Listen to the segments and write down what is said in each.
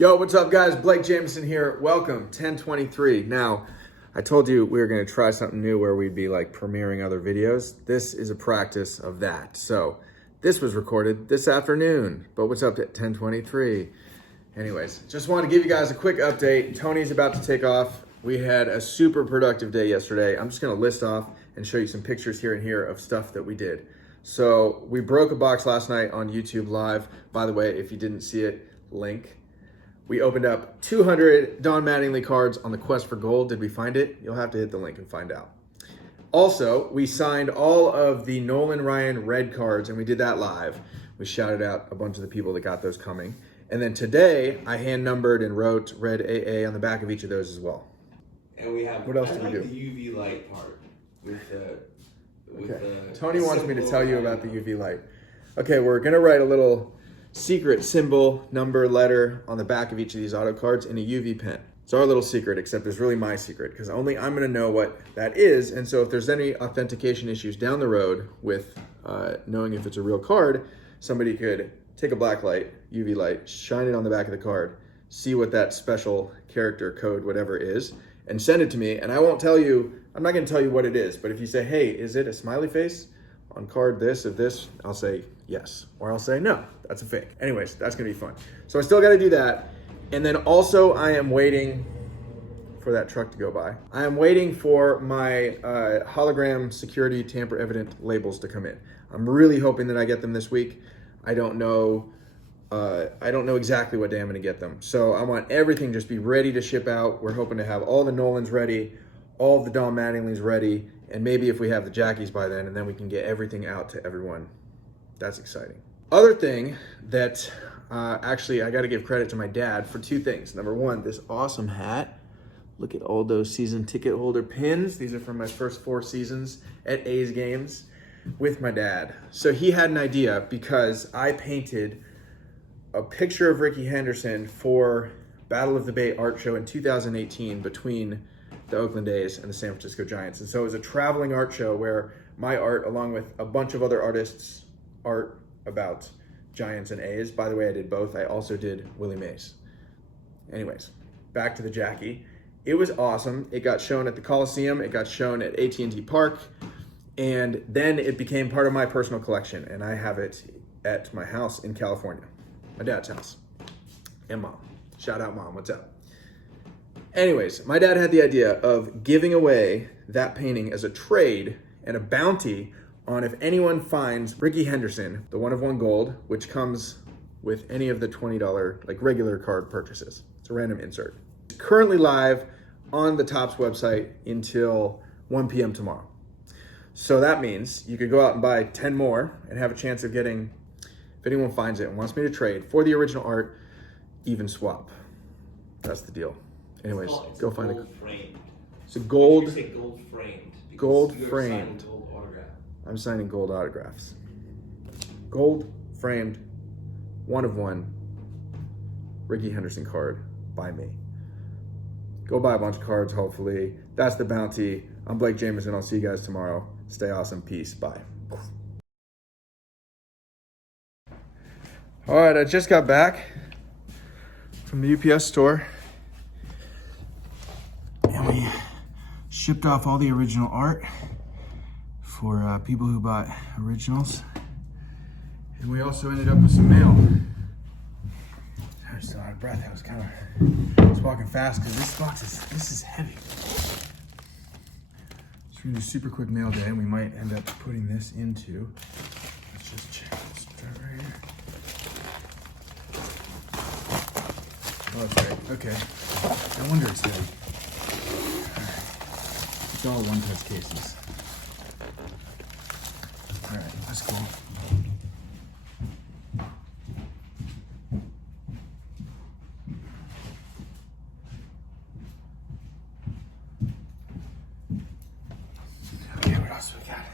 Yo, what's up guys? Blake Jamieson here. Welcome, 1023. Now, I told you we were gonna try something new where we'd be like premiering other videos. This is a practice of that. So this was recorded this afternoon, but what's up at 1023? Anyways, just want to give you guys a quick update. Tony's about to take off. We had a super productive day yesterday. I'm just gonna list off and show you some pictures here and here of stuff that we did. So we broke a box last night on YouTube Live. By the way, if you didn't see it, link. We opened up 200 Don Mattingly cards on the quest for gold. Did we find it? You'll have to hit the link and find out. Also, we signed all of the Nolan Ryan red cards and we did that live. We shouted out a bunch of the people that got those coming. And then today, I hand numbered and wrote red AA on the back of each of those as well. And we have, what else did we do? The UV light part with the Tony wants me to tell you about the UV light. Okay, we're gonna write a little secret symbol, number, letter on the back of each of these auto cards in a UV pen. It's our little secret, except it's really my secret because only I'm gonna know what that is. And so if there's any authentication issues down the road with knowing if it's a real card, somebody could take a black light, UV light, shine it on the back of the card, see what that special character code, whatever is, and send it to me. And I won't tell you, I'm not gonna tell you what it is, but if you say, hey, is it a smiley face on card this of this, I'll say yes, or I'll say no, that's a fake. Anyways, that's gonna be fun. So I still gotta do that. And then also I am waiting for that truck to go by. I am waiting for my hologram security tamper evident labels to come in. I'm really hoping that I get them this week. I don't know exactly what day I'm gonna get them. So I want everything just be ready to ship out. We're hoping to have all the Nolans ready, all of the Don Mattinglys ready, and maybe if we have the Jackies by then, and then we can get everything out to everyone. That's exciting. Other thing that, actually I gotta give credit to my dad for two things. Number one, this awesome hat. Look at all those season ticket holder pins. These are from my first 4 seasons at A's games with my dad. So he had an idea because I painted a picture of Rickey Henderson for Battle of the Bay art show in 2018 between the Oakland A's and the San Francisco Giants. And so it was a traveling art show where my art, along with a bunch of other artists' art about Giants and A's. By the way, I did both. I also did Willie Mays. Anyways, back to the Jackie. It was awesome. It got shown at the Coliseum. It got shown at AT&T Park. And then it became part of my personal collection. And I have it at my house in California. My dad's house. And mom. Shout out mom, what's up? Anyways, my dad had the idea of giving away that painting as a trade and a bounty on if anyone finds Rickey Henderson, the 1 of 1 gold, which comes with any of the $20 like regular card purchases. It's a random insert. It's currently live on the Topps website until 1 p.m. tomorrow. So that means you could go out and buy 10 more and have a chance of getting, if anyone finds it and wants me to trade for the original art, even swap. That's the deal. Anyways, go find it. It's a gold. You say gold framed. Gold framed. Gold autograph. I'm signing gold autographs. Gold framed, 1 of 1 Rickey Henderson card by me. Go buy a bunch of cards, hopefully. That's the bounty. I'm Blake Jamieson. I'll see you guys tomorrow. Stay awesome. Peace. Bye. All right, I just got back from the UPS store. And we shipped off all the original art for people who bought originals. And we also ended up with some mail. I was still out of breath. I was walking fast because this is heavy. It's really a super quick mail day and we might end up putting this into, let's just check this right here. Oh, that's right, okay. No wonder it's heavy. It's all one-touch cases. All right, that's cool. Okay, what else we got?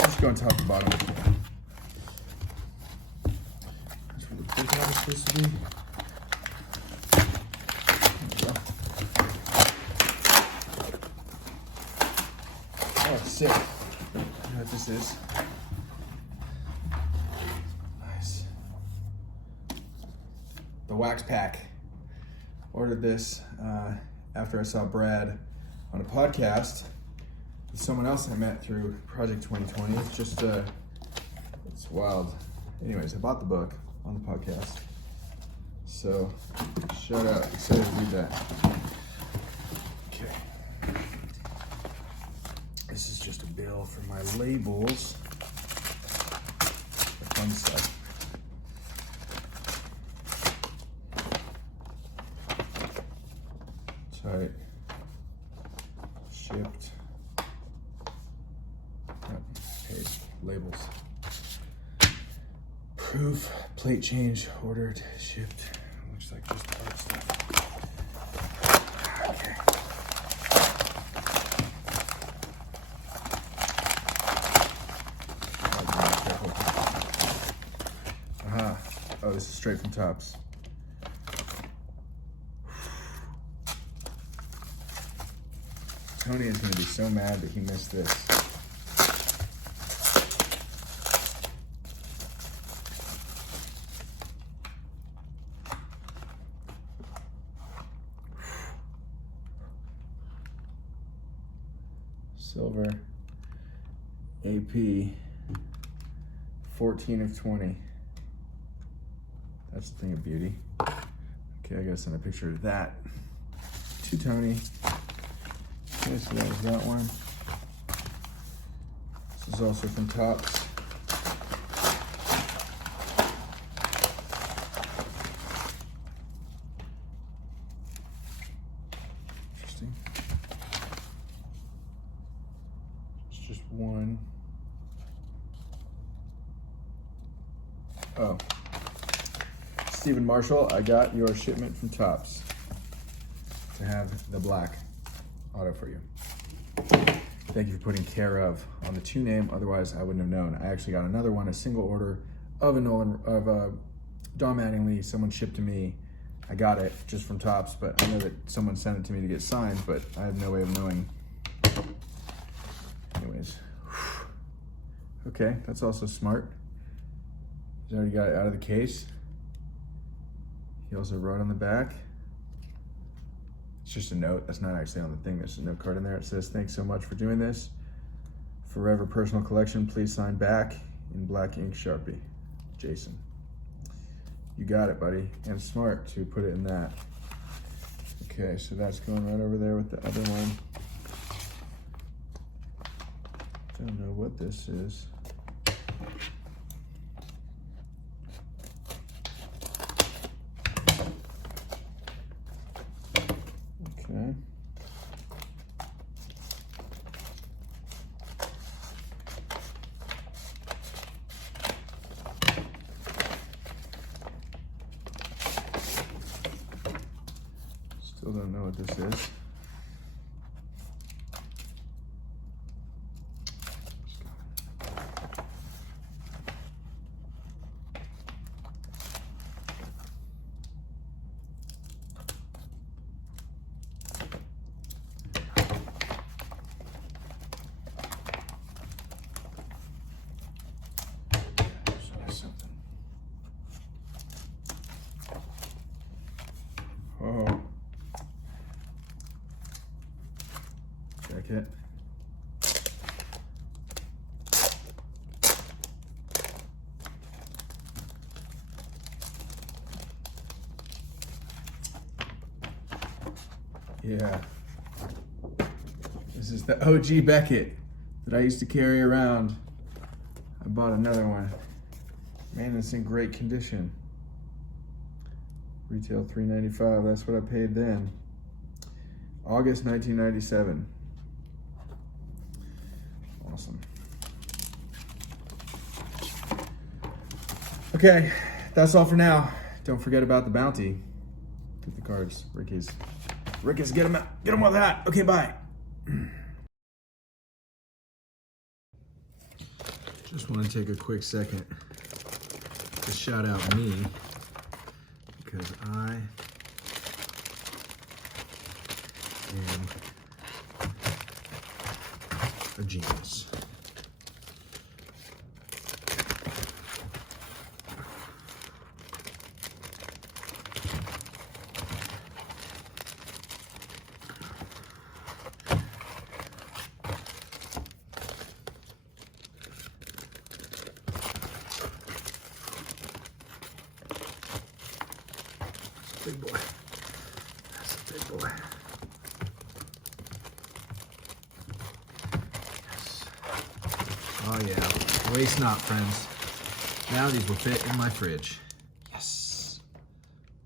Let's go on top and bottom. That's where the big one is supposed to be. Oh, sick. You know what this is? the wax pack. Ordered this after I saw Brad on a podcast with someone else I met through Project 2020. It's just, it's wild. Anyways, I bought the book on the podcast. So, shout out, excited to read that. Okay. This is just a bill for my labels. The fun stuff. Sorry. Shipped. Paid. Labels. Proof. Plate change. Ordered. Shipped. Looks like just art stuff. Okay. Oh, this is straight from Tops. Tony is going to be so mad that he missed this. Silver. AP. 14 of 20. That's the thing of beauty. Okay, I gotta send a picture of that to Tony. Okay, so that was that one. This is also from Tops. Interesting. It's just one. Oh. Stephen Marshall, I got your shipment from Tops to have the black auto for you. Thank you for putting care of on the 2 name, otherwise I wouldn't have known. I actually got another one, a single order of a Don Mattingly. Someone shipped to me. I got it just from Tops, but I know that someone sent it to me to get signed, but I have no way of knowing. Anyways. Okay, that's also smart. He's already got it out of the case. He also wrote on the back. It's just a note. That's not actually on the thing. There's a note card in there. It says, "Thanks so much for doing this. Forever personal collection. Please sign back in black ink Sharpie. Jason." You got it, buddy. And smart to put it in that. Okay, so that's going right over there with the other one. Don't know what this is. Okay. Still don't know what this is. Oh. Jacket. Yeah. This is the OG Beckett that I used to carry around. I bought another one. Man, it's in great condition. Retail $395, that's what I paid then. August 1997. Awesome. Okay, that's all for now. Don't forget about the bounty. Get the cards, Rickey's, get them out. Get them with that. Okay, bye. Just want to take a quick second to shout out me, because I am a genius. big boy. That's a big boy. Yes. Oh yeah, waste not, friends. Now these will fit in my fridge.